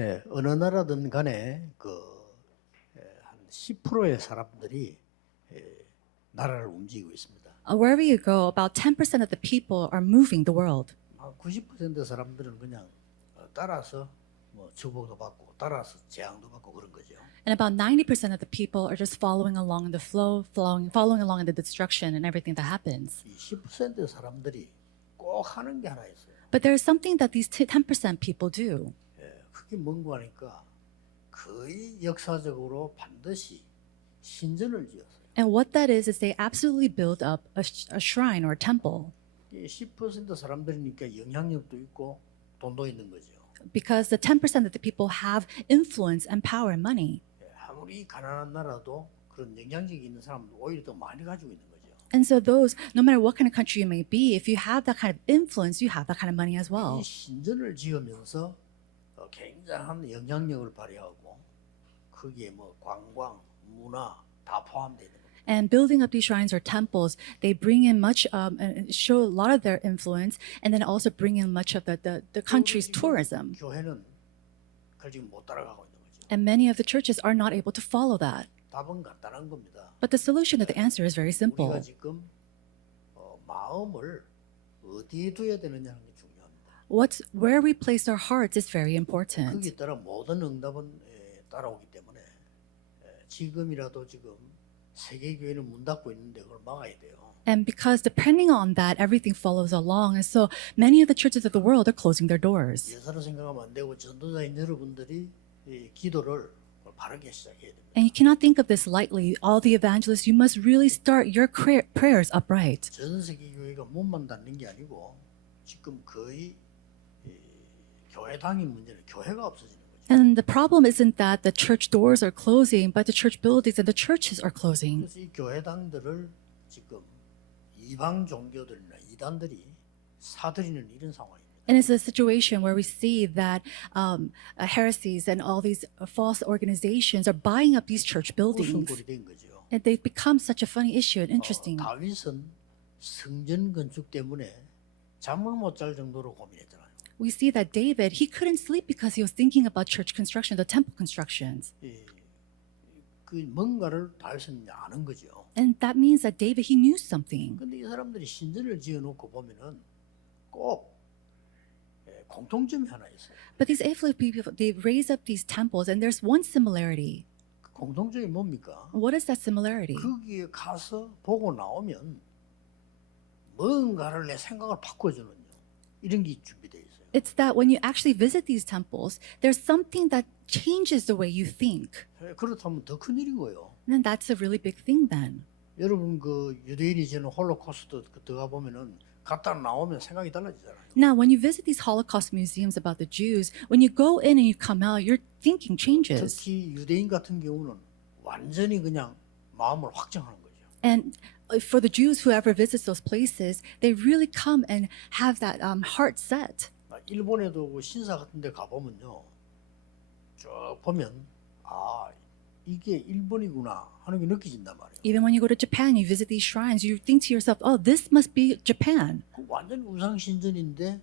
예, 어느 나라든 간에 한 10%의 사람들이 나라를 움직이고 있습니다. Wherever you go, about 10% of the people are moving the world. 90% 사람들은 그냥 따라서 뭐 축복도 받고 따라서 재앙도 받고 그런 거죠. And about 90% of the people are just following along in the flow, following along in the destruction and everything that happens. 이 10% 사람들이 꼭 하는 게 하나 있어요. But there is something that these 10% people do. 그게 뭔가 하니까 거의 역사적으로 반드시 신전을 지었어요. And what that is they absolutely build up a shrine or a temple. 10% 사람들이니까 영향력도 있고 돈도 있는 거죠. Because the 10% of the people have influence and power and money. 아무리 가난한 나라도 그런 영향력이 있는 사람들 오히려 더 많이 가지고 있는 거죠. And so those, no matter what kind of country you may be, if you have that kind of influence, you have that kind of money as well. 이 신전을 지으면서 굉장한 영향력을 발휘하고 거기에 뭐 관광, 문화 다 포함되어 있는 겁니다. And building up these shrines or temples, they bring in much, show a lot of their influence, and then also bring in much of the country's tourism. 교회는 그걸 지금 못 따라가고 있는 거죠. And many of the churches are not able to follow that. 답은 간단한 겁니다. But the solution to the answer is very simple. 우리가 지금 마음을 어디에 둬야 되느냐는 게 중요합니다. Where we place our hearts is very important. 거기에 따라 모든 응답은 따라오기 때문에 지금이라도 지금 세계 교회는 문 닫고 있는데 그걸 막아야 돼요. And because depending on that, everything follows along. And so many of the churches of the world are closing their doors. 예사로 생각하면 안 되고 전도자인 여러분들이 기도를 바르게 시작해야 됩니다. And you cannot think of this lightly. All the evangelists, you must really start your prayers upright. 전 세계 교회가 문만 닫는 게 아니고 지금 거의 교회당이 문제는 교회가 없어지는 거죠. And the problem isn't that the church doors are closing, but the church buildings and the churches are closing. 그래서 이 교회당들을 지금 이방 종교들이나 이단들이 사들이는 이런 상황입니다. And it's a situation where we see that heresies and all these false organizations are buying up these church buildings. 웃음거리 된 거죠. And they've become such a funny issue and interesting. 다윗은 성전 건축 때문에 잠을 못 잘 정도로 고민했잖아요. We see that David, he couldn't sleep because he was thinking about church construction, the temple constructions. 그 뭔가를 다윗은 아는 거죠. And that means that David, he knew something. 근데 이 사람들이 신전을 지어놓고 보면은 꼭 공통점이 하나 있어요. But these Ephraim people, they raise up these temples, and there's one similarity. 그 공통점이 뭡니까? What is that similarity? 거기에 가서 보고 나오면 뭔가를 내 생각을 바꿔주는 이런 게 준비되어 있어요. It's that when you actually visit these temples, there's something that changes the way you think. 그렇다면 더 큰 일이고요. And then that's a really big thing then. 여러분 그 유대인이 지는 홀로코스트 들어가 보면은 갔다 나오면 생각이 달라지잖아요. Now, when you visit these Holocaust museums about the Jews, when you go in and you come out, your thinking changes. 특히 유대인 같은 경우는 완전히 그냥 마음을 확정하는 거죠. And for the Jews, whoever visits those places, they really come and have that heart set. 일본에도 그 신사 같은 데 가보면요. 쭉 보면 아 이게 일본이구나 하는 게 느껴진단 말이에요. Even when you go to Japan, you visit these shrines, you think to yourself, oh, this must be Japan. 완전 우상신전인데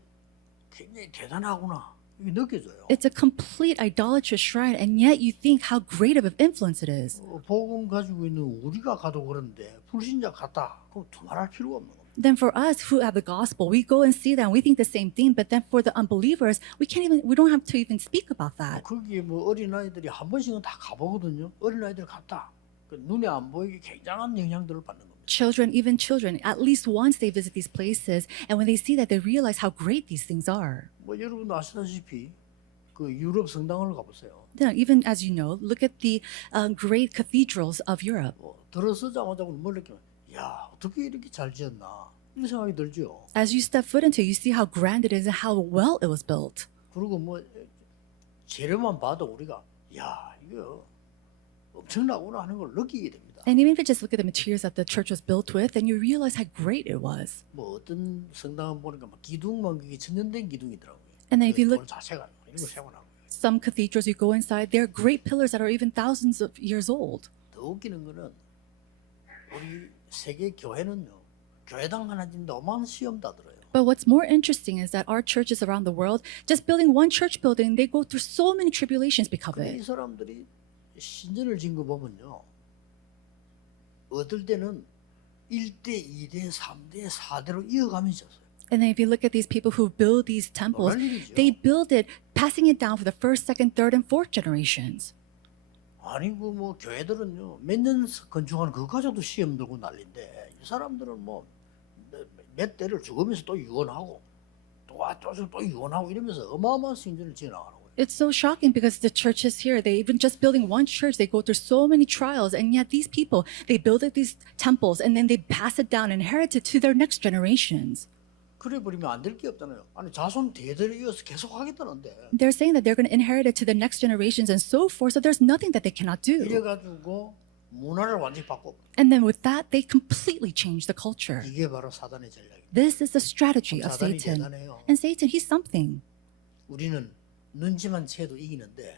굉장히 대단하구나. 이게 느껴져요. It's a complete idolatrous shrine, and yet you think how great of an influence it is. 복음 가지고 있는 우리가 가도 그런데 불신자 같다. 그럼 두말할 필요가 없는 겁니다. Then for us who have the gospel, we go and see that and we think the same thing. But then for the unbelievers, we don't have to even speak about that. 거기에 뭐 어린아이들이 한 번씩은 다 가보거든요. 어린아이들 갔다. 그 눈에 안 보이게 굉장한 영향들을 받는 겁니다. Even children, at least once they visit these places, and when they see that, they realize how great these things are. 뭐 여러분 아시다시피 그 유럽 성당을 가보세요. Then, even as you know, look at the great cathedrals of Europe. 들어서자마자 뭘 느끼면 야 어떻게 이렇게 잘 지었나 이런 생각이 들죠. As you step foot into it, you see how grand it is and how well it was built. 그리고 뭐 재료만 봐도 우리가 야 이거 엄청나구나 하는 걸 느끼게 됩니다. And even if you just look at the materials that the church was built with, then you realize how great it was. 뭐 어떤 성당은 보니까 막 기둥만 그게 천년된 기둥이더라고요. And then if you look, 돌 자체가 이런 거 세워나고. some cathedrals you go inside, they're great pillars that are even thousands of years old. 더 웃기는 거는 우리 세계 교회는요. 교회당 하나 짓는데 어마어마한 시험 다 들어요. But what's more interesting is that our churches around the world, just building one church building, they go through so many tribulations because of 근데 이 it. 사람들이 신전을 진 거 보면요. 어떨 때는 1대, 2대, 3대, 4대로 이어가면서 졌어요. And then if you look at these people who build these temples, 놀랄 일이죠. they build it, passing it down for the first, second, third, and fourth generations. 아니 그 뭐 교회들은요 몇 년 건축하는 그거 가지고도 시험 들고 난리인데 이 사람들은 뭐 몇 대를 죽으면서 또 유언하고 또 유언하고 이러면서 어마어마한 신전을 지어나가는 거예요. It's so shocking because the churches here, they even just building one church, they go through so many trials, and yet these people, they build these temples and then they pass it down, inherit it to their next generations. 그래 버리면 안 될 게 없잖아요. 아니 자손 대대로 이어서 계속 하겠다는데 They're saying that they're going to inherit it to the next generations and so forth, so there's nothing that they cannot do. 이래가지고 문화를 완전히 바꿔. And then with that, they completely change the culture. 이게 바로 사단의 전략입니다. This is the strategy of 사단이 Satan. 대단해요. And Satan, he's something. 우리는 눈치만 채도 이기는데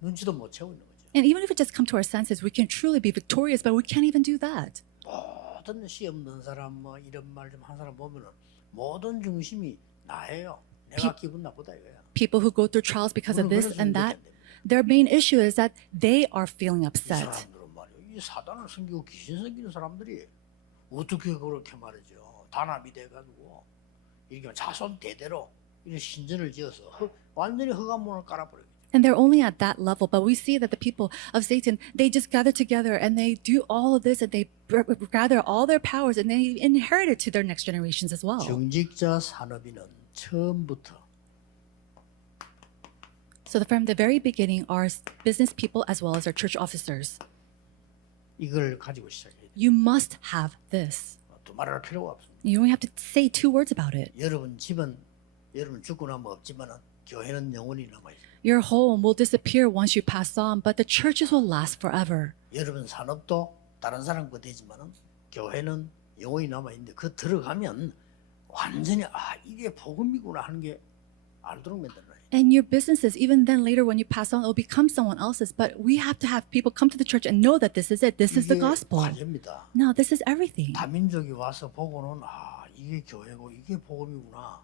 눈치도 못 채고 있는 거죠. And even if it just come to our senses, we can truly be victorious, but we can't even do that. 모든 시험 든 사람 뭐 이런 말 좀 한 사람 보면은 모든 중심이 나예요. 내가 기분 나쁘다 이거야. People who go through trials because of this 그래서 and that, 힘들게 안 됩니다. their main issue is that they are feeling 이 upset. 사람들은 말이에요. 이 사단을 섬기고 귀신 섬기는 사람들이 어떻게 그렇게 말이죠. 단합이 돼가지고 이렇게 자손 대대로 이런 신전을 지어서 완전히 흑암문을 깔아버려요. And they're only at that level, but we see that the people of Satan, they just gather together and they do all of this and they gather all their powers and they inherit it to their next generations as well. 정직자 산업인은 처음부터 So from the very beginning, our business people as well as our church officers, 이걸 가지고 시작해야 돼요. you must have this. 또 말할 필요가 없습니다. You only have to say 2 words about it. 여러분 집은 여러분 죽고 나면 없지만은 교회는 영원히 남아 있어요. Your home will disappear once you pass on, but the churches will last forever. 여러분 산업도 다른 사람 거 되지만은 교회는 영원히 남아 있는데 그 들어가면 완전히 이게 복음이구나 하는 게 알도록 만들어요. And your businesses, even then later when you pass on, it will become someone else's. But we have to have people come to the church and know that this is it. This is the 이게 gospel. 관례입니다. No, this is everything. 다민족이 와서 보고는 이게 교회고 이게 복음이구나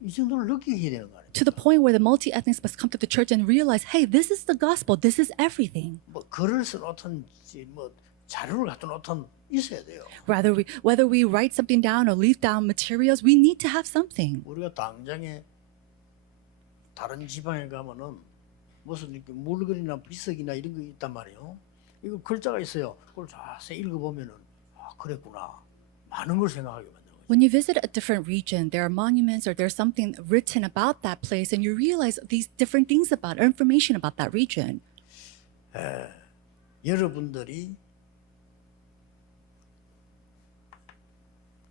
이 정도를 느끼게 해야 되는 거 아니에요. To the point where the multi-ethnics must come to the church and realize, hey, this is the gospel. This is everything. 뭐 글을 써놓든 뭐 자료를 갖다 놓든 있어야 돼요. Whether we write something down or leave down materials, we need to have something. 우리가 당장에 다른 지방에 가면은 무슨 이렇게 물건이나 비석이나 이런 거 있단 말이에요. 이거 글자가 있어요. 그걸 자세히 읽어보면은 그랬구나 많은 걸 생각하게 만드는 거죠. When you visit a different region, there are monuments or there's something written about that place, and you realize these different things about or information about that region. 여러분들이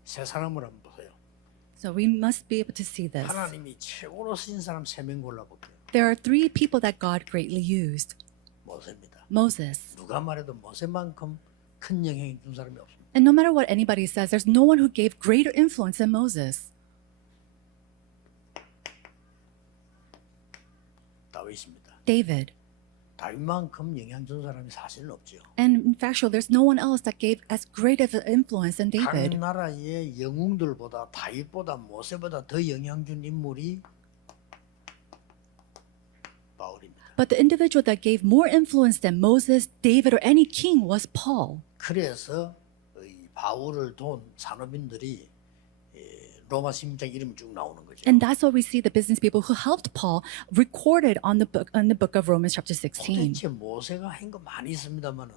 세 사람을 한번 보세요. So we must be able to see this. 하나님이 최고로 쓰신 사람 3명 골라볼게요. There are 3 people that God greatly used. 모세입니다. Moses. 누가 말해도 모세만큼 큰 영향이 준 사람이 없습니다. And no matter what anybody says, there's no one who gave greater influence than Moses. 다윗입니다. David. 다윗만큼 영향 준 사람이 사실은 없죠. And in fact, there's no one else that gave as great of an influence than 각 David. 나라의 영웅들보다 다윗보다 모세보다 더 영향 준 인물이 바울입니다. But the individual that gave more influence than Moses, David, or any king was Paul. 그래서 이 바울을 돈 산업인들이 로마 시민장 이름이 쭉 나오는 거죠. And that's why we see the business people who helped Paul recorded on the book of Romans chapter 16. 도대체 모세가 한 거 많이 있습니다만은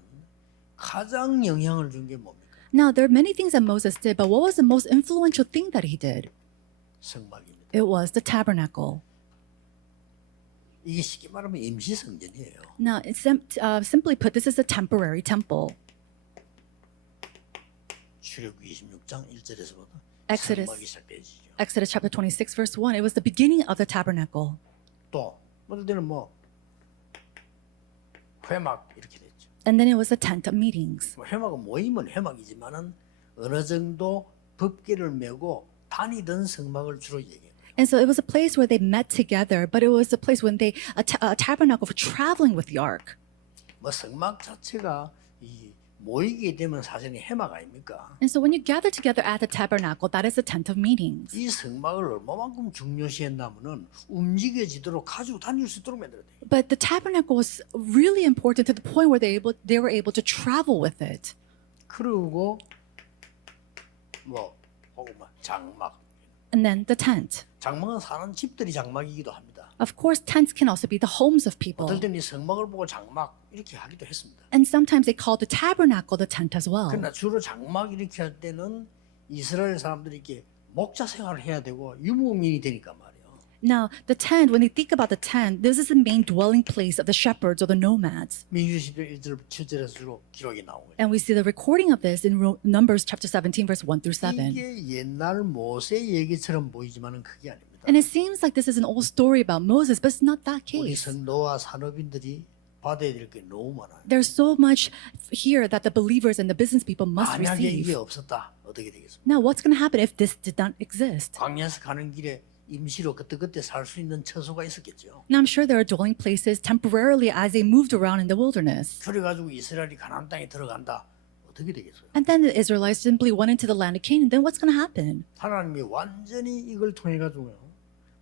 가장 영향을 준 게 뭡니까? Now, there are many things that Moses did, but what was the most influential thing that he did? 성막입니다. It was the tabernacle. 이게 쉽게 말하면 임시 성전이에요. Now, simply put, this is a temporary temple. 출애굽기 26장 1절에서부터 Exodus. 성막이 시작되지요. Exodus chapter 26, verse 1, it was the beginning of the tabernacle. 또 어떨 때는 뭐 회막 이렇게 됐죠. And then it was the tent of meetings. 뭐 회막은 모임은 회막이지만은 어느 정도 법궤를 메고 다니던 성막을 주로 얘기해요. And so it was a place where they met together, but it was a place when a tabernacle for traveling with the ark. 뭐 성막 자체가 이 모이게 되면 사실은 해막 아닙니까? And so when you gather together at the tabernacle, that is the tent of meetings. 이 성막을 얼마만큼 중요시했냐면은 움직여지도록 가지고 다닐 수 있도록 만들어야 돼요. But the tabernacle was really important to the point where they were able to travel with it. 그리고 장막. And then the tent. 장막은 사는 집들이 장막이기도 합니다. Of course, tents can also be the homes of people. 어떨 때는 이 성막을 보고 장막 이렇게 하기도 했습니다. And sometimes they call the tabernacle the tent as well. 그러나 주로 장막 이렇게 할 때는 이스라엘 사람들이 이렇게 목자 생활을 해야 되고 유목민이 되니까 말이에요. Now, the tent, when they think about the tent, this is the main dwelling place of the shepherds or the nomads. 민수기 11절 7절에서 주로 기록이 나오고 And we see the recording of this in Numbers chapter 17, verse 1 through 7. 이게 옛날 모세 얘기처럼 보이지만은 그게 아닙니다. And it seems like this is an old story about Moses, but it's not that 우리 case. 성도와 산업인들이 받아야 될 게 너무 많아요. There's so much here that the believers and the business people must 만약에 이게 receive. 없었다 어떻게 되겠습니까? Now, what's going to happen if this did not exist? 광야에서 가는 길에 임시로 그때 살 수 있는 처소가 있었겠죠. Now, I'm sure there are dwelling places temporarily as they moved around in the wilderness. 그래가지고 이스라엘이 가나안 땅에 들어간다 어떻게 되겠어요? And then the Israelites simply went into the land of Canaan. Then what's going to happen? 하나님이 완전히 이걸 통해 가지고요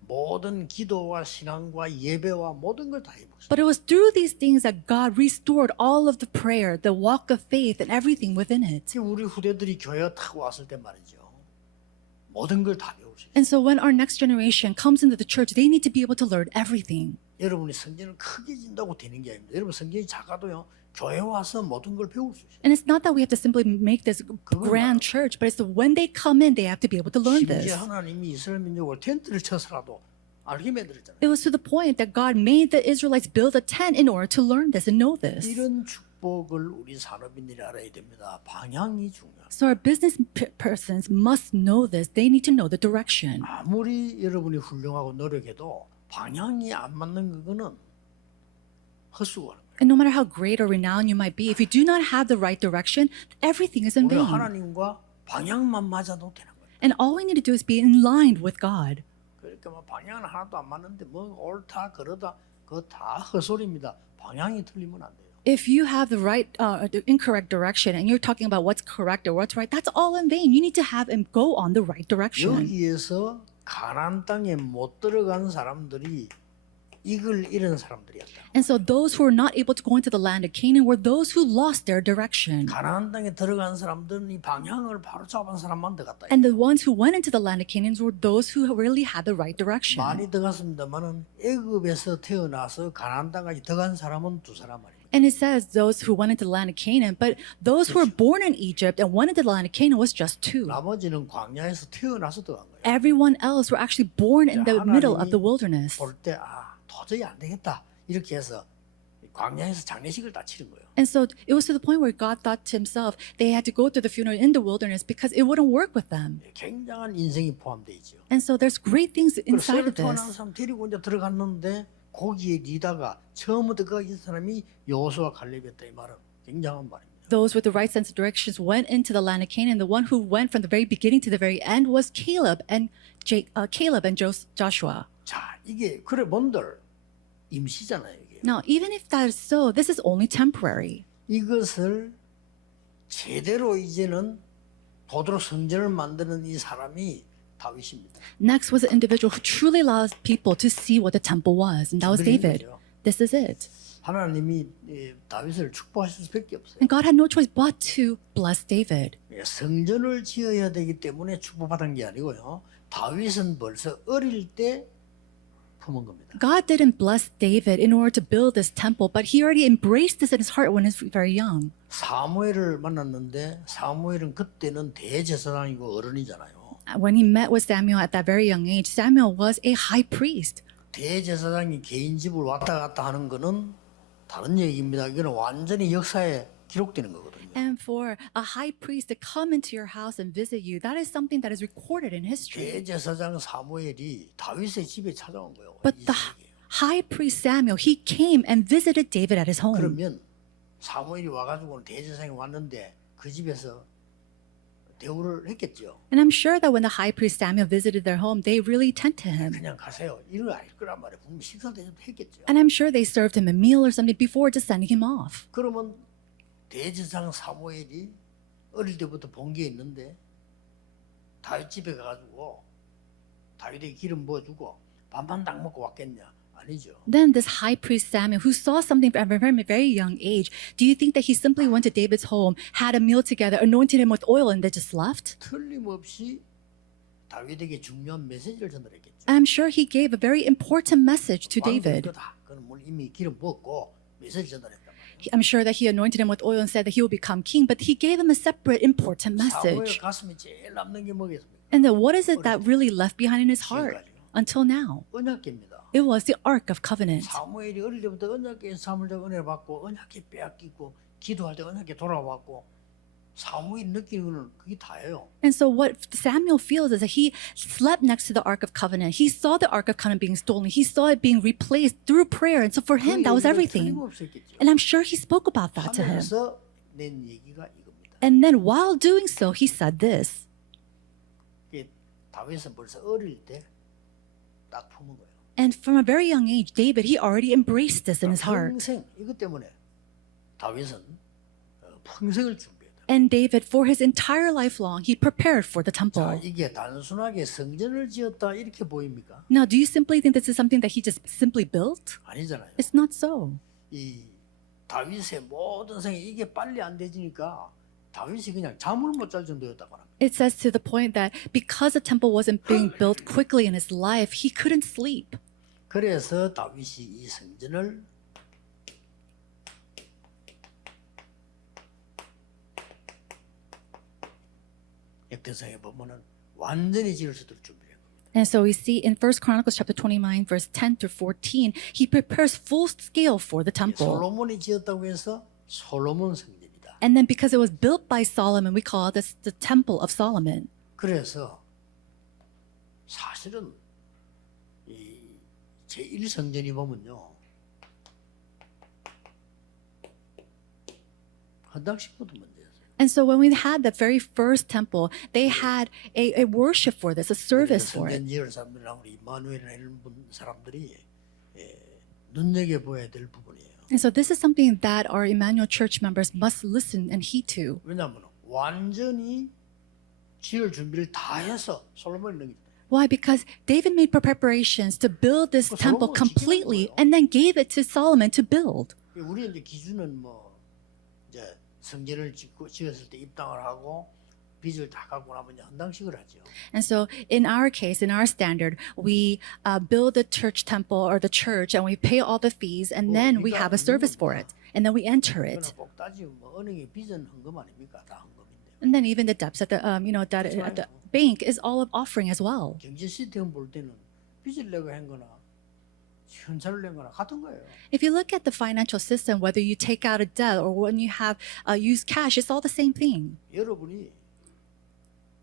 모든 기도와 신앙과 예배와 모든 걸 다 해보셨어요. But it was through these things that God restored all of the prayer, the walk of faith, and everything within it. 우리 후대들이 교회 타고 왔을 때 말이죠. 모든 걸 다 배울 수 있어요. And so when our next generation comes into the church, they need to be able to learn everything. 여러분이 성경을 크게 진다고 되는 게 아닙니다. 여러분 성경이 작아도요. 교회 와서 모든 걸 배울 수 있어요. And it's not that we have to simply make this grand church, but it's that when they come in, they have to be able to learn 심지어 this. 하나님이 이스라엘 민족을 텐트를 쳐서라도 알게 만들었잖아요. It was to the point that God made the Israelites build a tent in order to learn this and know this. 이런 축복을 우리 산업인들이 알아야 됩니다. 방향이 중요합니다. So our business persons must know this. They need to know the direction. 아무리 여러분이 훌륭하고 노력해도 방향이 안 맞는 그거는 헛수고하는 거예요. And no matter how great or renowned you might be, if you do not have the right direction, everything is in 우리가 vain. 하나님과 방향만 맞아도 되는 거예요. And all we need to do is be in line with God. 그러니까 뭐 방향은 하나도 안 맞는데 뭐 옳다 그러다 그거 다 헛소리입니다. 방향이 틀리면 안 돼요. If you have the right, the incorrect direction, and you're talking about what's correct or what's right, that's all in vain. You need to have and go on the right direction. 여기에서 가나안 땅에 못 들어간 사람들이 이걸 잃은 사람들이었다. And so those who were not able to go into the land of Canaan were those who lost their direction. 가나안 땅에 들어간 사람들은 이 방향을 바로 잡은 사람만 들어갔다. And the ones who went into the land of Canaan were those who really had the right direction. 많이 들어갔습니다만은 애굽에서 태어나서 가나안 땅까지 들어간 사람은 두 사람 아닙니다. And it says those who went into the land of Canaan, but those who were born in Egypt and went into the land of Canaan was just two. 나머지는 광야에서 태어나서 들어간 거예요. Everyone else were actually born in the middle of the wilderness. 볼 때 도저히 안 되겠다 이렇게 해서 광야에서 장례식을 다 치른 거예요. And so it was to the point where God thought to himself, they had to go through the funeral in the wilderness because it wouldn't work with them. 굉장한 인생이 포함되어 있죠. And so there's great things inside of 태어난 this. 사람 데리고 이제 들어갔는데 거기에 리다가 처음부터 거기 사람이 여호수아 칼렙이었다 이 말은 굉장한 말입니다. Those with the right sense of directions went into the land of Canaan. The one who went from the very beginning to the very end was Caleb and Joshua. 자, 이게 그래 본들 임시잖아요, 이게. Now, even if that is so, this is only temporary. 이것을 제대로 이제는 보도록 성전을 만드는 이 사람이 다윗입니다. Next was an individual who truly allowed people to see what the temple was, and that was David. This is it. 하나님이 다윗을 축복하실 수밖에 없어요. And God had no choice but to bless David. 성전을 지어야 되기 때문에 축복받은 게 아니고요. 다윗은 벌써 어릴 때 품은 겁니다. God didn't bless David in order to build this temple, but he already embraced this in his heart when he was very young. 사무엘을 만났는데 사무엘은 그때는 대제사장이고 어른이잖아요. When he met with Samuel at that very young age, Samuel was a high priest. 대제사장이 개인 집을 왔다 갔다 하는 거는 다른 얘기입니다. 이거는 완전히 역사에 기록되는 거거든요. And for a high priest to come into your house and visit you, that is something that is recorded in history. 대제사장 사무엘이 다윗의 집에 찾아온 거예요. But the high priest Samuel, he came and visited David at his home. 그러면 사무엘이 와가지고는 대제사장이 왔는데 그 집에서 대우를 했겠죠. And I'm sure that when the high priest Samuel visited their home, they really tended to him. 그냥 가세요. 이런 거 아닐 거란 말이에요. 분명 식사 대접도 했겠죠. And I'm sure they served him a meal or something before just sending him off. 그러면 대제사장 사무엘이 어릴 때부터 본 게 있는데 다윗 집에 가가지고 다윗에게 기름 부어주고 반반 딱 먹고 왔겠냐? 아니죠. Then this high priest Samuel, who saw something from a very young age, do you think that he simply went to David's home, had a meal together, anointed him with oil, and then just left? 틀림없이 다윗에게 중요한 메시지를 전달했겠죠. I'm sure he gave a very important message to 왕될 David. 거다. 그건 뭐 이미 기름 부었고 메시지 전달했단 말이에요. I'm sure that he anointed him with oil and said that he will become king, but he gave him a separate important 사무엘 message. 가슴에 제일 남는 게 뭐겠습니까? And then what is it that really left behind in his heart until now? 언약궤입니다. It was the Ark of Covenant. 사무엘이 어릴 때부터 언약궤 사물적 은혜를 받고 언약궤 빼앗기고 기도할 때 언약궤 돌아왔고 사무엘이 느끼는 거는 그게 다예요. And so what Samuel feels is that he slept next to the Ark of Covenant. He saw the Ark of Covenant being stolen. He saw it being replaced through prayer. And so for him, that was everything. 틀림없었겠죠. And I'm sure he spoke about that to him. 하면서 낸 얘기가 이겁니다. And then while doing so, he said this. 이게 다윗은 벌써 어릴 때 딱 품은 거예요. And from a very young age, David, he already embraced this in his heart. 평생 이것 때문에 다윗은 평생을 준비했다. And David, for his entire life long, he prepared for the 자, temple. 이게 단순하게 성전을 지었다 이렇게 보입니까? Now, do you simply think this is something that he just simply built? 아니잖아요. It's not so. 이 다윗의 모든 생이 이게 빨리 안 되지니까 다윗이 그냥 잠을 못 잘 정도였다고 합니다. It says to the point that because the temple wasn't being built quickly in his life, he couldn't sleep. 그래서 다윗이 이 성전을 역대상에 보면은 완전히 지을 수 있도록 준비한 겁니다. And so we see in 1 Chronicles chapter 29, verse 10 through 14, he prepares full scale for the temple. 솔로몬이 지었다고 해서 솔로몬 성전이다. And then because it was built by Solomon, we call this the Temple of Solomon. 그래서 사실은 이 제1성전이 보면요. 헌당식부터 문제였어요. And so when we had the very first temple, they had a worship for this, a service for it. 성전 지을 사람들이랑 우리 이마누엘이나 이런 사람들이 눈여겨봐야 될 부분이에요. And so this is something that our Emmanuel Church members must listen and heed to. 왜냐하면 완전히 지을 준비를 다 해서 솔로몬이 넘겼다. Why? Because David made preparations to build this temple completely and then gave it to Solomon to build. 우리 이제 기준은 뭐 이제 성전을 지었을 때 입당을 하고 빚을 다 갚고 나면 이제 헌당식을 하죠. And so in our case, in our standard, we build the church temple or the church and we pay all the fees and then we have a service for it and then we enter it. 꼭 따지면 뭐 은행의 빚은 헌금 아닙니까? 다 헌금인데. And then even the debts at the debt at the bank is all of offering as well. 경제 시스템 볼 때는 빚을 내고 한 거나 현찰을 낸 거나 같은 거예요. If you look at the financial system, whether you take out a debt or when you have used cash, it's all the same thing. 여러분이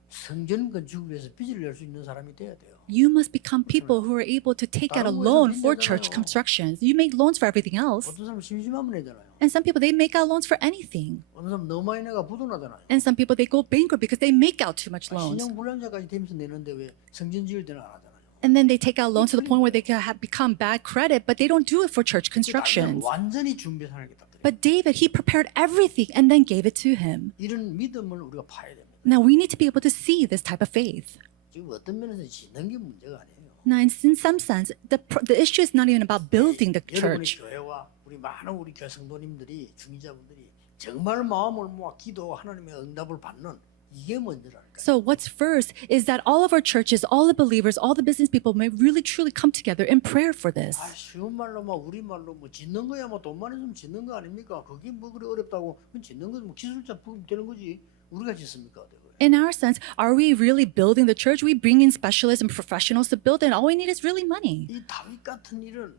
성전 건축을 위해서 빚을 낼 수 있는 사람이 돼야 돼요. You must become people who are able to take out a loan for church constructions. You make loans for everything else. 어떤 사람 심심하면 내잖아요. And some people, they make out loans for anything. 어떤 사람 너무 많이 내가 부도나잖아요. And some people, they go bankrupt because they make out too much loans. 신용 불량자까지 되면서 내는데 왜 성전 지을 때는 안 하잖아요. And then they take out loans to the point where they can have become bad credit, but they don't do it for church 다윗은 constructions. 완전히 준비해서 하는 게 딱 돼요. But David, he prepared everything and then gave it to him. 이런 믿음을 우리가 봐야 됩니다. Now we need to be able to see this type of faith. 지금 어떤 면에서 짓는 게 문제가 아니에요. Now, in some sense, the issue is not even about building the 여러분의 church. 교회와 우리 많은 우리 교회 성도님들이 중직자분들이 정말 마음을 모아 기도 하나님의 응답을 받는 이게 먼저라니까요. So what's first is that all of our churches, all the believers, all the business people may really truly come together in prayer for this. 쉬운 말로 막 우리 말로 뭐 짓는 거야 뭐 돈만 있으면 짓는 거 아닙니까? 그게 뭐 그래 어렵다고 그건 짓는 거지 뭐 기술자 부르면 되는 거지 우리가 짓습니까? In our sense, are we really building the church? We bring in specialists and professionals to build it. All we need is really money. 이 다윗 같은 일은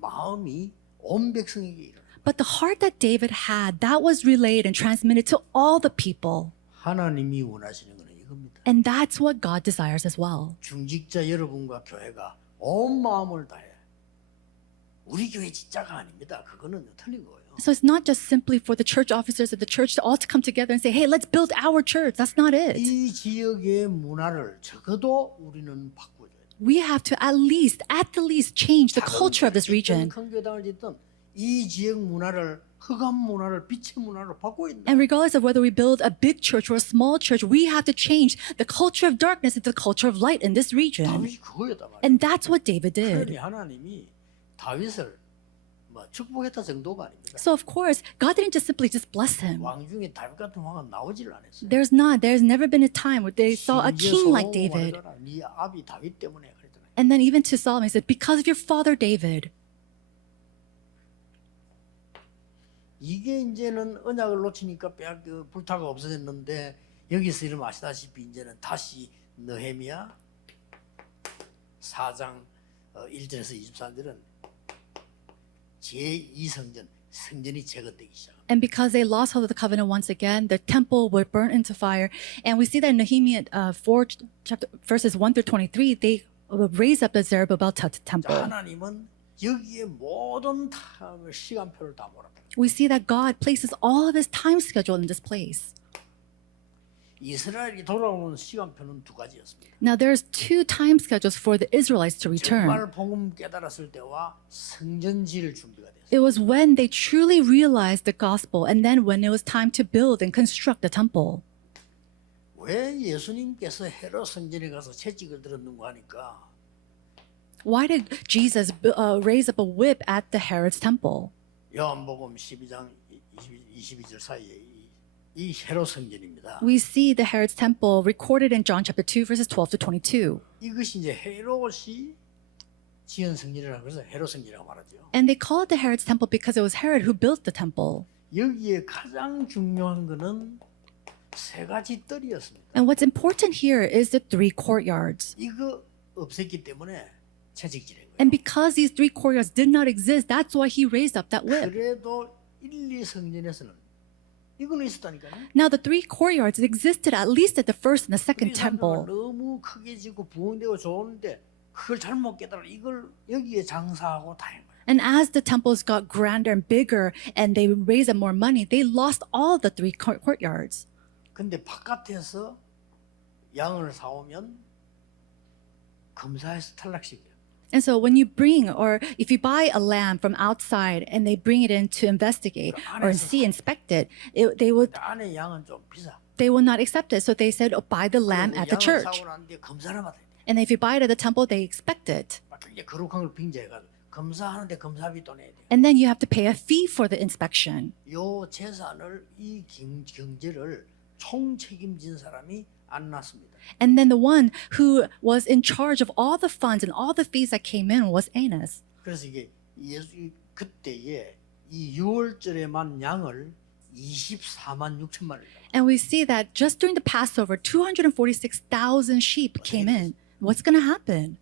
마음이 온 백성에게 일어나. But the heart that David had, that was relayed and transmitted to all the people. 하나님이 원하시는 것은 이겁니다. And that's what God desires as well. 중직자 여러분과 교회가 온 마음을 다해. 우리 교회 진짜가 아닙니다. 그거는 틀린 거예요. So it's not just simply for the church officers of the church to all to come together and say, hey, let's build our church. That's not it. 이 지역의 문화를 적어도 우리는 바꿔줘야 돼요. We have to at the least change the culture of this region. 큰 교당을 짓든 이 지역 문화를 흑암 문화를 빛의 문화로 바꿔야 된다. And regardless of whether we build a big church or a small church, we have to change the culture of darkness into the culture of light in this region. 다윗이 그거였단 말이야. And that's what David 그러니 did. 하나님이 다윗을 뭐 축복했다 정도가 아닙니다. So of course, God didn't just simply just bless him. 왕 중에 다윗 같은 왕은 나오지를 않았어요. There's never been a time where they saw a king like David. 네 아비 다윗 때문에 그랬잖아요. And then even to Solomon, he said, because of your father David. 이게 이제는 언약을 놓치니까 불타가 없어졌는데 여기서 이름 아시다시피 이제는 다시 느헤미야 4장 1절에서 23절은 성전이 제거되기 시작합니다. And because they lost hold of the covenant once again, the temple were burnt into fire. And we see that in Nehemiah 4, chapter, verses 1 through 23, they raise up the Zerubbabel temple. 하나님은 여기에 모든 시간표를 다 몰아요. We see that God places all of his time schedule in this place. 이스라엘이 돌아오는 시간표는 두 가지였습니다. Now there's two time schedules for the Israelites to return. 정말 복음 깨달았을 때와 성전 지을 준비가 됐어요. It was when they truly realized the gospel and then when it was time to build and construct the temple. 왜 예수님께서 헤롯 성전에 가서 채찍을 들었는가 하니까 Why did Jesus raise up a whip at the Herod's temple? 요한복음 12장 22절 사이에 이 헤롯 성전입니다. We see the Herod's temple recorded in John chapter 2 verses 12 to 22. 이것이 이제 헤롯이 지은 성전이라고 해서 헤롯 성전이라고 말하죠. And they call it the Herod's temple because it was Herod who built the temple. 여기에 가장 중요한 것은 세 가지 뜰이었습니다. And what's important here is the three courtyards. 이거 없앴기 때문에 채찍질한 거예요. And because these three courtyards did not exist, that's why he raised up that whip. 그래도 1, 2 성전에서는 이거는 있었다니까요. Now the three courtyards existed at least at the first and the second 우리 사람들은 temple. 너무 크게 짓고 부흥되고 좋은데 그걸 잘못 깨달아 이걸 여기에 장사하고 다닌 거예요. And as the temples got grander and bigger and they raised up more money, they lost all the three courtyards. 근데 바깥에서 양을 사오면 검사해서 탈락시켜요. And so when you bring, or if you buy a lamb from outside and they bring it in to investigate or inspect it, they 안에 양은 좀 비싸. will not accept it. So they said, oh, buy the lamb at the 양을 church. 사고 나는데 검사를 받아야 돼. And if you buy it at the temple, they expect it. 막 이제 거룩한 걸 빙자해가지고 검사하는데 검사비 또 내야 돼. And then you have to pay a fee for the inspection. 요 재산을 이 경제를 총 책임진 사람이 안 났습니다. And then the one who was in charge of all the funds and all the fees that came in was Annas. 그래서 이게 그때에 이 6월절에만 양을 24만 6천만을. And we see that just during the Passover, 246,000 sheep came in. What's going to happen?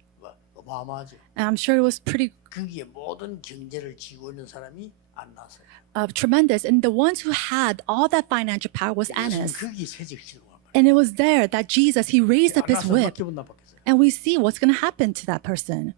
어마어마하죠. And I'm sure it was pretty 거기에 모든 경제를 쥐고 있는 사람이 안 났어요. tremendous. And the ones who had all that financial power was 예수님 Annas. 거기에 채찍을 치는 거예요. And it was there that Jesus, he raised up his 안 whip. 났으면 기분 나빴겠어요. And we see what's going to happen to that person.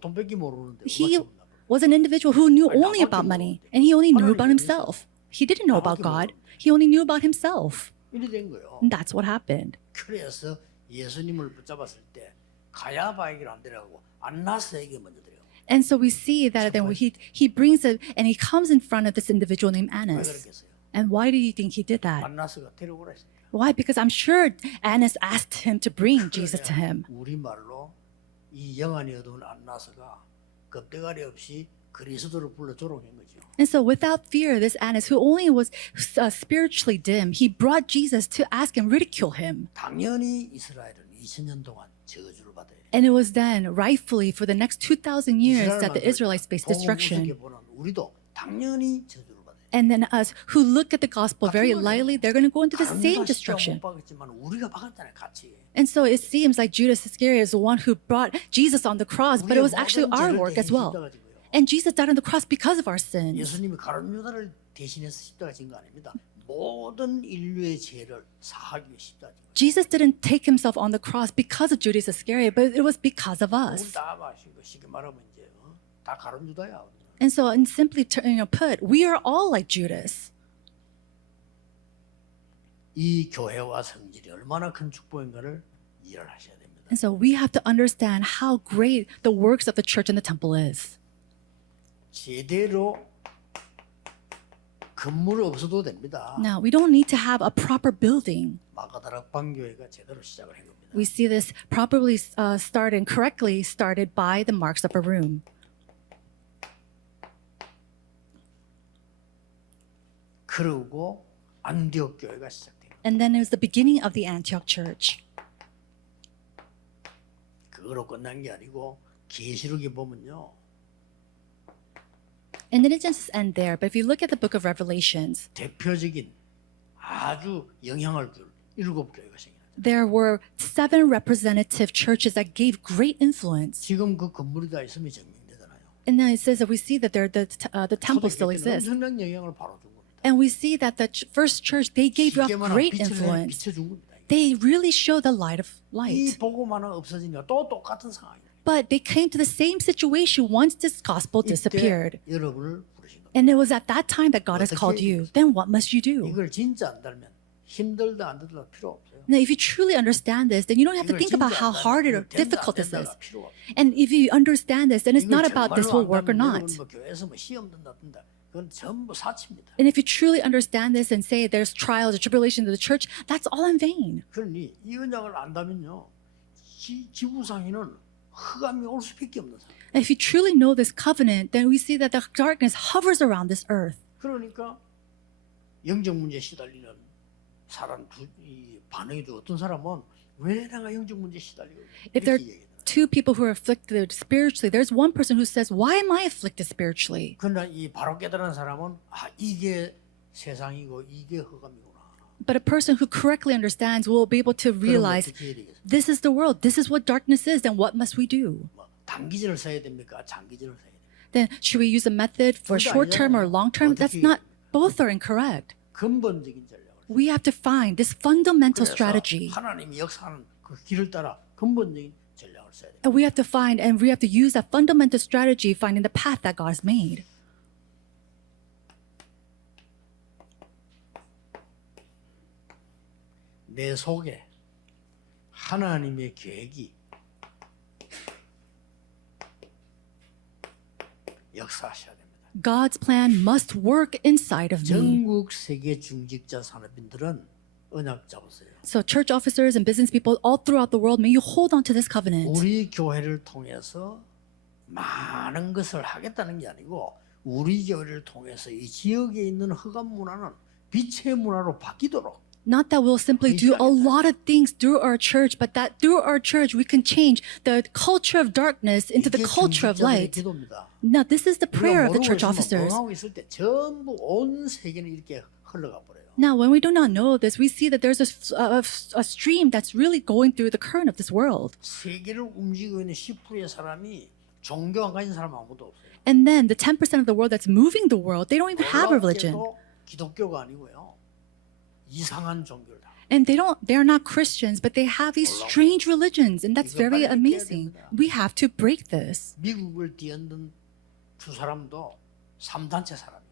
돈 뺏기 모르는데. He was an individual who knew only about money. And he only knew about himself. He didn't know about God. He only knew about himself. 이래 된 거예요. And that's what happened. 그래서 예수님을 붙잡았을 때 가야바에게 안 데려가고 안나스에게 먼저 데려가고. And so we see that then he brings it and he comes in front of this individual named 왜 Annas. 그랬겠어요? And why do you think he did that? 안나스가 데려오라 했어요. Why? Because I'm sure Annas asked him to bring Jesus to him. 우리 말로 이 영안이 어두운 안나스가 겁대가리 없이 그리스도를 불러 조롱한 거죠. And so without fear, this Annas, who only was spiritually dim, he brought Jesus to ask and ridicule him. 당연히 이스라엘은 2000년 동안 저주를 받아야 돼요. And it was then, rightfully, for the next 2,000 years that the Israelites faced destruction. 보는 우리도 당연히 저주를 받아야 돼요. And then us, who look at the gospel very lightly, they're going to go into the same 다른 destruction. 못 받았지만 우리가 받았잖아요, 같이. And so it seems like Judas Iscariot is the one who brought Jesus on the cross, but it was actually our work as well. And Jesus died on the cross because of our sins. 예수님이 가룟 유다를 대신해서 십자가 진 거 아닙니다. 모든 인류의 죄를 사하기 위해 십자가 진 거예요. Jesus didn't take himself on the cross because of Judas Iscariot, but it was because of 우리 us. 다 마시고 쉽게 말하면 이제 다 가룟 유다야. And so, and simply put, we are all like Judas. 이 교회와 성질이 얼마나 큰 축복인가를 이해를 하셔야 됩니다. And so we have to understand how great the works of the church and the temple is. 제대로 건물 없어도 됩니다. Now, we don't need to have a proper building. 마가다락방 교회가 제대로 시작을 한 겁니다. We see this properly started and correctly started by the Mark's Upper Room. 그러고 안디옥 교회가 시작돼요. And then it was the beginning of the Antioch Church. 그거로 끝난 게 아니고 계시록에 보면요. And it didn't just end there, but if you look at the book of Revelations, 대표적인 아주 영향을 줄 7교회가 생겨났어요. there were 7 representative churches that gave great influence. 지금 그 건물이 다 있으면 증명되잖아요. And then it says that we see that the temple still exists. 엄청난 영향을 바로 준 겁니다. And we see that the first church, they gave off 기계만한 great 빛을 influence. 비춰준 겁니다. They really show the light of 이 light. 보고만은 없어지니까 또 똑같은 상황이에요. But they came to the same situation once this gospel 이때 disappeared. 여러분을 부르신 겁니다. And it was at that time that God has called you. Then what must you do? 이걸 진짜 안 달면 힘들다 안 들다 필요 없어요. Now, if you truly understand this, then you don't have to 이걸 think about 진짜 how 안 hard 달면 or difficult this 된다, is. 필요 없어요. And if you understand this, then it's 이걸 not about this will 정말로 work or 안다면 not. 여러분 뭐 교회에서 뭐 시험 든다 그건 전부 사치입니다. And if you truly understand this and say there's trials or tribulations in the church, that's all in vain. 그러니 이 언약을 안다면요, 지구상에는 흑암이 올 수밖에 없는 상황. And if you truly know this covenant, then we see that the darkness hovers around this earth. 그러니까 영적 문제 시달리는 사람 이 반응이 어떤 사람은 왜 내가 영적 문제 시달리고 If there 이렇게 are 얘기해요. two people who are afflicted spiritually, there's one person who says, "Why am I afflicted spiritually?" 그러나 이 바로 깨달은 사람은 이게 세상이고 이게 흑암이구나. But a person who correctly understands will be able to 그럼 realize 어떻게 해야 되겠어요? this is the world, this is what darkness is, then what must we do? 뭐 단기전을 써야 됩니까? 장기전을 써야 됩니까? Then should we use a method for 둘다 short term or 아니잖아요. long term? That's 어떻게 not, both are incorrect. 근본적인 전략을. We have to find this fundamental 그래서 strategy. 하나님이 역사하는 그 길을 따라 근본적인 전략을 써야 돼요. And we have to find and we have to use that fundamental strategy, finding the path that God has made. 내 속에 하나님의 계획이 역사하셔야 됩니다. God's plan must work inside of me. 전국 세계 중직자 산업인들은 언약 잡으세요. So church officers and business people all throughout the world, may you hold on to this covenant. 우리 교회를 통해서 많은 것을 하겠다는 게 아니고 우리 교회를 통해서 이 지역에 있는 흑암 문화는 빛의 문화로 바뀌도록 Not that we'll simply do a lot of things through our church, but that through our church we can change the culture of darkness into the 이게 culture of 중직자들의 light. 기도입니다. Now, this is the prayer of the church 모르고 officers. 멍하고 있을 때 전부 온 세계는 이렇게 흘러가 버려요. Now, when we do not know this, we see that there's a stream that's really going through the current of this world. 세계를 움직이고 있는 10%의 사람이 종교 안 가진 사람 아무도 없어요. And then the 10% of the world that's moving the world, they don't even have a religion. 놀랍게도 기독교가 아니고요. 이상한 종교를 다. And they're not Christians, but they have these strange religions. And that's 이거 very 빨리 깨야 amazing. 됩니다. We have to break this. 미국을 뒤흔든 두 사람도 3단체 사람입니다.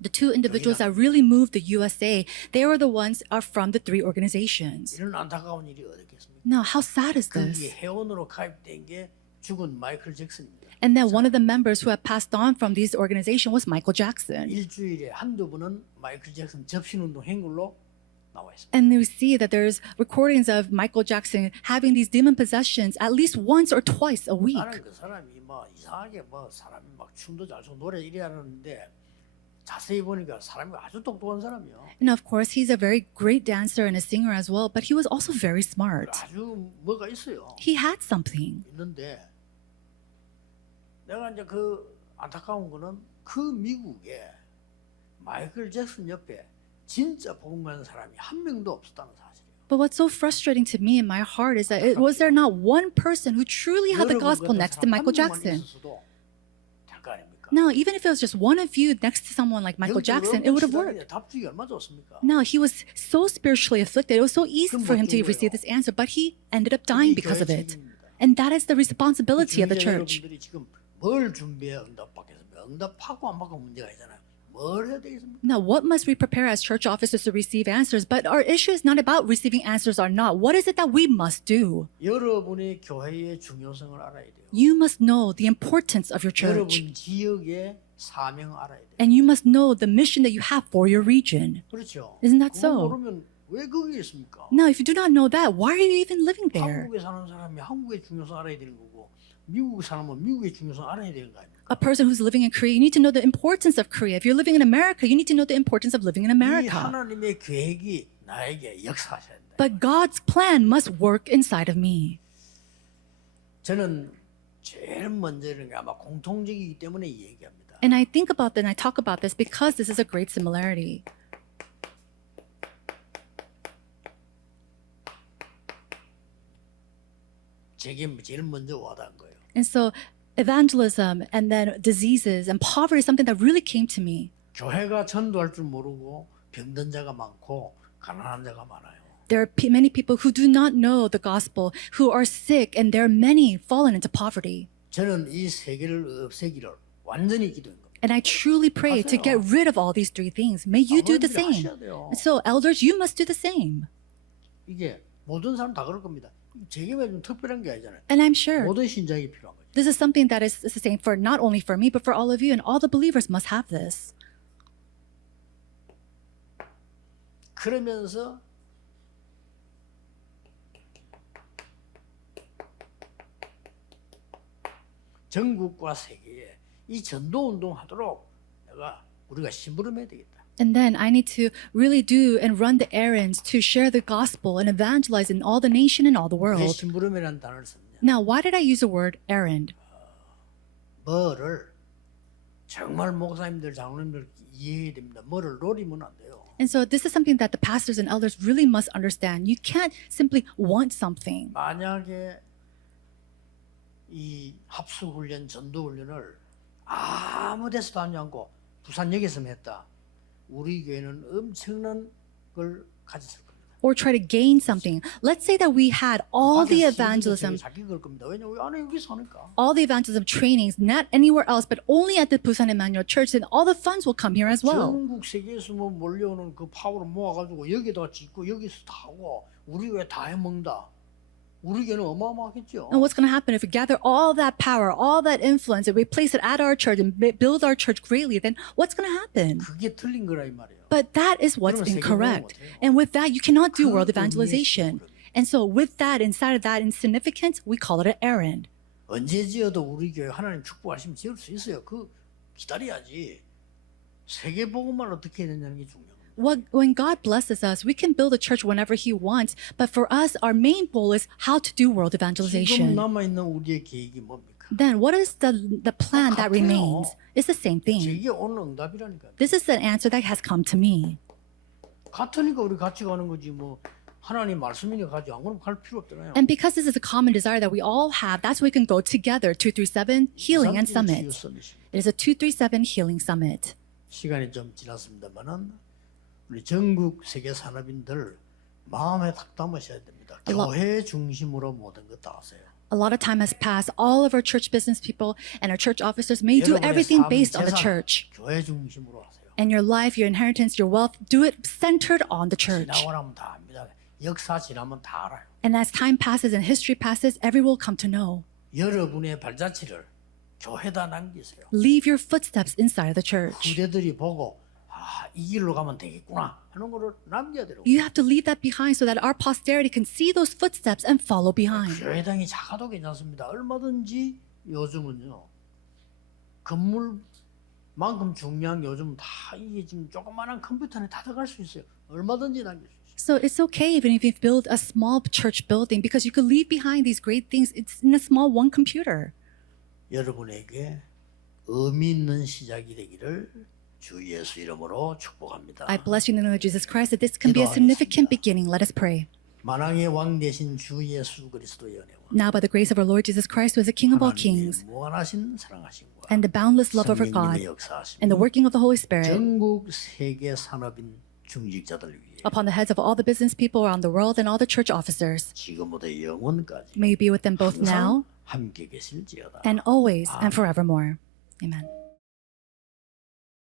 The two individuals that really moved the USA, they were the ones are from the 3 organizations. 이런 안타까운 일이 어딨겠습니까? Now, how sad is 거기에 this? 회원으로 가입된 게 죽은 마이클 잭슨입니다. And then one of the members who had passed on from these organizations was Michael Jackson. 일주일에 한두 번은 마이클 잭슨 접신운동 행굴로 나와 있습니다. And we see that there's recordings of Michael Jackson having these demon possessions at least once or twice a week. 나는 그 사람이 뭐 이상하게 뭐 사람이 막 춤도 잘 추고 노래 이래 하는데 자세히 보니까 사람이 아주 똑똑한 사람이요. And of course, he's a very great dancer and a singer as well, but he was also very smart. 아주 뭐가 있어요. He had something. 있는데 내가 이제 그 안타까운 거는 그 미국에 마이클 잭슨 옆에 진짜 복음 가는 사람이 한 명도 없었다는 사실이에요. But what's so frustrating to me in my heart is that was there not one person who truly had the gospel next to Michael Jackson? 될거 아닙니까? Now, even if it was just one of you next to someone like Michael Jackson, it would have worked. 답주기 얼마 좋습니까? Now, he was so spiritually afflicted. It was so easy for him to receive this answer, but he ended up dying because of it. And that is the responsibility of the church. 여러분들이 지금 뭘 준비해 응답 받겠습니까? 응답 받고 안 받고 문제가 있잖아요. 뭘 해야 되겠습니까? Now, what must we prepare as church officers to receive answers? But our issue is not about receiving answers or not. What is it that we must do? 여러분의 교회의 중요성을 알아야 돼요. You must know the importance of your church. 여러분 지역의 사명 알아야 돼요. And you must know the mission that you have for your region. 그렇죠. Isn't that 그거 so? 모르면 왜 거기 있습니까? Now, if you do not know that, why are you even living there? 한국에 사는 사람이 한국의 중요성 알아야 되는 거고 미국에 사람은 미국의 중요성 알아야 되는 거 아닙니까? A person who's living in Korea, you need to know the importance of Korea. If you're living in America, you need to know the importance of living in 이 America. 하나님의 계획이 나에게 역사하셔야 된다. But God's plan must work inside of me. 저는 제일 먼저 이런 게 아마 공통적이기 때문에 이 얘기합니다. And I think about that and I talk about this because this is a great similarity. 제게 제일 먼저 와닿은 거예요. And so evangelism and then diseases and poverty is something that really came to me. 교회가 전도할 줄 모르고 병든 자가 많고 가난한 자가 많아요. There are many people who do not know the gospel, who are sick, and there are many fallen into poverty. 저는 이 세 개를 없애기를 완전히 기도한 겁니다. And I truly pray to get rid of all these three things. May you do the same. So elders, you must do the same. 이게 모든 사람 다 그럴 겁니다. 제게만 좀 특별한 게 아니잖아요. And I'm sure 모든 신자에게 필요한 거죠. this is something that is the same for not only for me, but for all of you, and all the believers must have this. 그러면서 전국과 세계에 이 전도 운동 하도록 우리가 심부름해야 되겠다. And then I need to really do and run the errands to share the gospel and evangelize in all the nation and all the 왜 world. 심부름이라는 단어를 썼냐? Now, why did I use the word errand? 뭐를 정말 목사님들, 장로님들 이해해야 됩니다. 뭐를 노리면 안 돼요. And so this is something that the pastors and elders really must understand. You can't simply want something. 만약에 이 합수훈련, 전도훈련을 아무 데서도 하지 않고 부산역에서만 했다. 우리 교회는 엄청난 걸 가졌을 겁니다. Or try to gain something. Let's say that we had all the evangelism, 자기 걸 겁니다. 왜냐면 우리 안에 여기서 하니까. all the evangelism trainings, not anywhere else, but only at the Busan Emmanuel Church, and all the funds will come here as well. 전국 세계에서 뭐 몰려오는 그 파워를 모아가지고 여기다가 짓고 여기서 다 하고 우리 교회 다 해먹는다. 우리 교회는 어마어마하겠죠. And what's going to happen if we gather all that power, all that influence, and we place it at our church and build our church greatly, then what's going to happen? 그게 틀린 거라 이 말이에요. But that is what's 그러면 세계 incorrect. 보는 거 어때요? And with that, you cannot do world 그 evangelization. 의미의 And so with that, inside of that insignificance, we call it an errand. 언제 지어도 우리 교회 하나님 축복하시면 지을 수 있어요. 그 기다려야지. 세계 복음만 어떻게 해야 되냐는 게 중요합니다. When God blesses us, we can build a church whenever He wants. But for us, our main goal is how to do world 지금 evangelization. 남아 있는 우리의 계획이 뭡니까? Then what is the plan that 같아요. remains? It's the same thing. 제게 오는 응답이라니까. This is the answer that has come to me. 같으니까 우리 같이 가는 거지 뭐 하나님 말씀이니까 가지 안 그러면 갈 필요 없잖아요. And because this is a common desire that we all have, that's why we can go together. 237 Healing and Summit. It is a 237 Healing Summit. 시간이 좀 지났습니다만은 우리 전국 세계 산업인들 마음에 딱 담으셔야 됩니다. 교회 중심으로 모든 것 다 하세요. A lot of time has passed. All of our church business people and our church officers may do everything based on the church. 교회 중심으로 하세요. And your life, your inheritance, your wealth, do it centered on the church. 지나고 나면 다 압니다. 역사 지나면 다 알아요. And as time passes and history passes, everyone will come to know. 여러분의 발자취를 교회에다 남기세요. Leave your footsteps inside the church. 후대들이 보고 이 길로 가면 되겠구나 하는 거를 남겨야 되고. You have to leave that behind so that our posterity can see those footsteps and follow behind. 교회당이 작아도 괜찮습니다. 얼마든지 요즘은요. 건물만큼 중요한 요즘 다 이게 지금 조그마한 컴퓨터 안에 다 들어갈 수 있어요. 얼마든지 남길 수 있어요. So it's okay even if you build a small church building because you could leave behind these great things. It's in a small one computer. 여러분에게 의미 있는 시작이 되기를 주 예수 이름으로 축복합니다. I bless you in the name of Jesus Christ that this can be a significant beginning. Let us pray. 만왕의 왕 되신 주 예수 그리스도의 은혜와 Now by the grace of our Lord Jesus Christ, who is the King of all kings, 하나님의 무한하신 사랑하심과 and the boundless love of our God, 성령님의 역사하심 and the working of the Holy Spirit 전국 세계 산업인 중직자들 위해 upon the heads of all the business people around the world and all the church officers, 지금부터 영원까지 may you be with them both now 항상 함께 계실지어다. and always and forevermore. Amen.